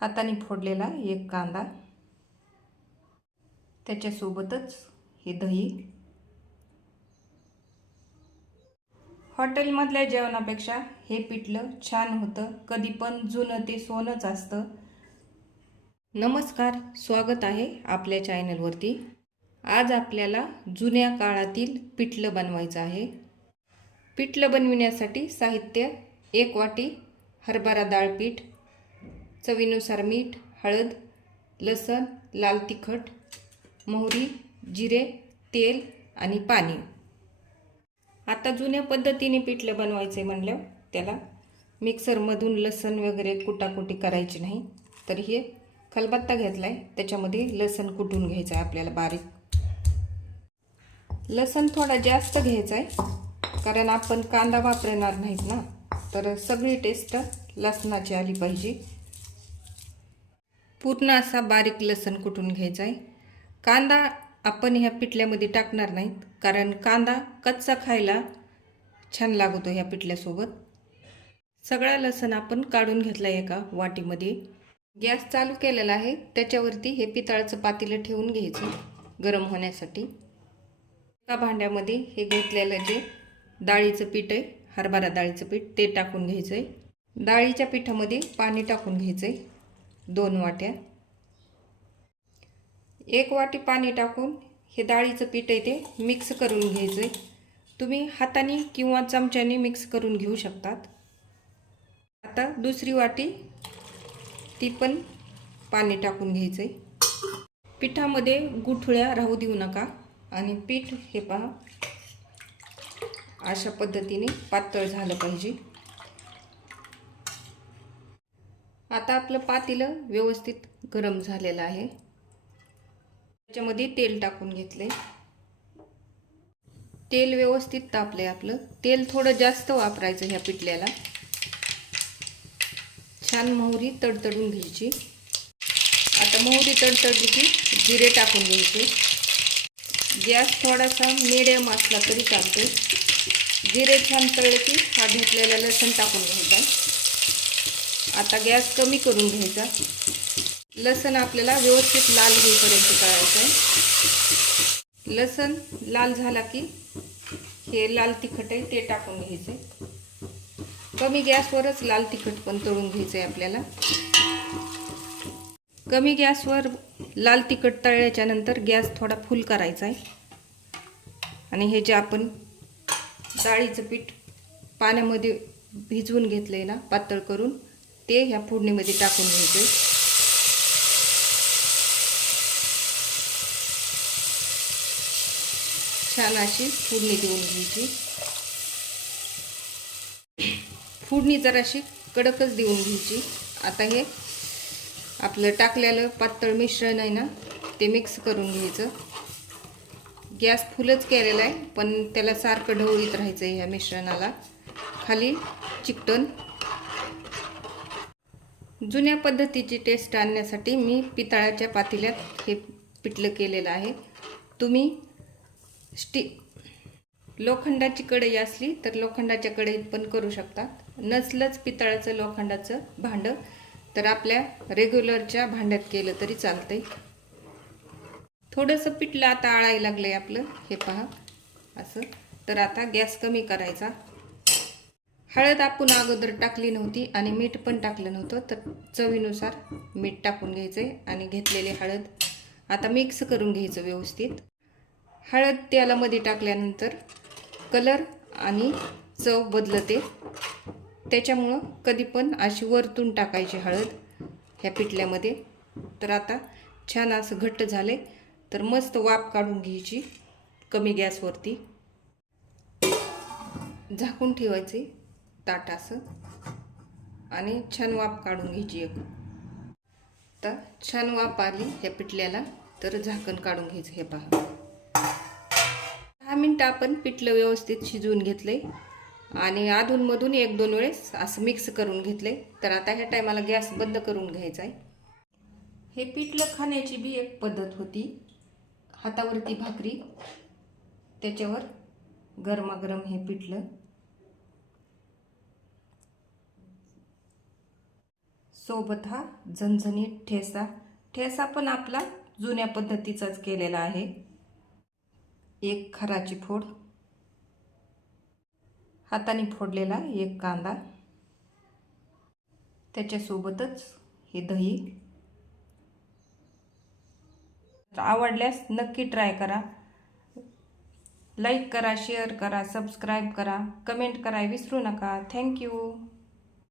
हाताने फोडलेला एक कांदा, त्याच्यासोबतच हे दही. हॉटेलमधल्या जेवणापेक्षा हे पिठलं छान होतं. कधी पण जुनं ते सोनंच असतं. नमस्कार, स्वागत आहे आपल्या चॅनलवरती. आज आपल्याला जुन्या काळातील पिठलं बनवायचं आहे. पिठलं बनविण्यासाठी साहित्य: 1 वाटी हरभरा डाळ पीठ, चवीनुसार मीठ, हळद, लसण, लाल तिखट, मोहरी, जिरे, तेल आणि पाणी. आता जुन्या पद्धतीने पिठलं बनवायचे म्हणल्यावर त्याला मिक्सरमधून लसण वगैरे कुटाकुटी करायची नाही. तर हे खलबत्ता घेतला आहे, त्याच्यामध्ये लसण कुटून घ्यायचं आहे आपल्याला बारीक. लसण थोडा जास्त घ्यायचा आहे, कारण आपण कांदा वापरणार नाहीत ना, तर सगळी टेस्ट लसणाची आली पाहिजे. पूर्ण असा बारीक लसण कुटून घ्यायचा आहे. कांदा आपण ह्या पिठल्यामध्ये टाकणार नाहीत, कारण कांदा कच्चा खायला छान लागतो ह्या पिठल्यासोबत. सगळा लसण आपण काढून घेतला एका वाटीमध्ये. गॅस चालू केलेला आहे, त्याच्यावरती हे पितळाचं पातेलं ठेवून घ्यायचं गरम होण्यासाठी. एका भांड्यामध्ये हे घेतलेलं जे डाळीचं पीठ आहे, हरभरा डाळीचं पीठ, ते टाकून घ्यायचं आहे. डाळीच्या पिठामध्ये पाणी टाकून घ्यायचं आहे 2 वाट्या. 1 वाटी पाणी टाकून हे डाळीचं पीठ आहे ते मिक्स करून घ्यायचं आहे. तुम्ही हाताने किंवा चमच्याने मिक्स करून घेऊ शकतात. आता दुसरी वाटी ती पण पाणी टाकून घ्यायचं आहे. पिठामध्ये गुठळ्या राहू देऊ नका. आणि पीठ हे पहा, अशा पद्धतीने पातळ झालं पाहिजे. आता आपलं पातेलं व्यवस्थित गरम झालेलं आहे. त्याच्यामध्ये तेल टाकून घेतले. तेल व्यवस्थित तापले आपलं. तेल थोडं जास्त वापरायचं ह्या पिठल्याला. छान मोहरी तडतडून घ्यायची. आता मोहरी तडतडली की जिरे टाकून घ्यायचे. गॅस थोडासा मीडियम असला तरी चालतोय. जिरे छान तळले की हा घेतलेला लसण टाकून घ्यायचा. आता गॅस कमी करून घ्यायचा. लसण आपल्याला व्यवस्थित लाल होईपर्यंत तळायचं आहे. लसण लाल झाला की हे लाल तिखट आहे ते टाकून घ्यायचे. कमी गॅसवरच लाल तिखट पण तळून घ्यायचं आहे आपल्याला. कमी गॅसवर लाल तिखट तळल्याच्या नंतर गॅस थोडा फुल करायचा आहे. आणि हे जे आपण डाळीचं पीठ पाण्यामध्ये भिजवून घेतलंय ना पातळ करून, ते ह्या फोडणीमध्ये टाकून घ्यायचे. छान अशी फोडणी देऊन घ्यायची. फोडणी जराशी कडकच देऊन घ्यायची. आता हे आपलं टाकलेलं पातळ मिश्रण आहे ना, ते मिक्स करून घ्यायचं. गॅस फुलच केलेला आहे, पण त्याला सारखं ढवळीत राहायचं ह्या मिश्रणाला, खाली चिकटन. जुन्या पद्धतीची टेस्ट आणण्यासाठी मी पितळाच्या पातेल्यात हे पिठलं केलेलं आहे. तुम्ही लोखंडाची कढई असली तर लोखंडाच्या कढईत पण करू शकता. नसलंच पितळाचं लोखंडाचं भांडं तर आपल्या रेग्युलरच्या भांड्यात केलं तरी चालतंय. थोडंसं पिठलं आता आळायला लागलंय आपलं, हे पहा असं. तर आता गॅस कमी करायचा. हळद आपण अगोदर टाकली नव्हती आणि मीठ पण टाकलं नव्हतं, तर चवीनुसार मीठ टाकून घ्यायचंय. आणि घेतलेली हळद आता मिक्स करून घ्यायचं व्यवस्थित. हळद तेलामध्ये टाकल्यानंतर कलर आणि चव बदलते, त्याच्यामुळं कधी पण अशी वरतून टाकायची हळद ह्या पिठल्यामध्ये. तर आता छान असं घट्ट झाले, तर मस्त वाफ काढून घ्यायची कमी गॅसवरती. झाकून ठेवायचे ताट असं आणि छान वाफ काढून घ्यायची एक. तर छान वाफ आली ह्या पिठल्याला, तर झाकण काढून घ्यायचं. हे पहा 10 मिनिटं आपण पिठलं व्यवस्थित शिजवून घेतले आणि अधूनमधून 1-2 वेळेस असं मिक्स करून घेतले. तर आता ह्या टायमाला गॅस बंद करून घ्यायचा आहे. हे पिठलं खाण्याची बी एक पद्धत होती. हातावरती भाकरी, त्याच्यावर गरमागरम हे पिठलं. सोबत हा झणझणीत ठेचा. ठेचा पण आपला जुन्या पद्धतीचाच केलेला आहे. एक खराची फोड, हाताने फोडलेला एक कांदा, त्याच्यासोबतच हे दही. आवडल्यास नक्की ट्राय करा. लाईक करा, शेअर करा, सबस्क्राईब करा, कमेंट करा विसरू नका. थँक्यू.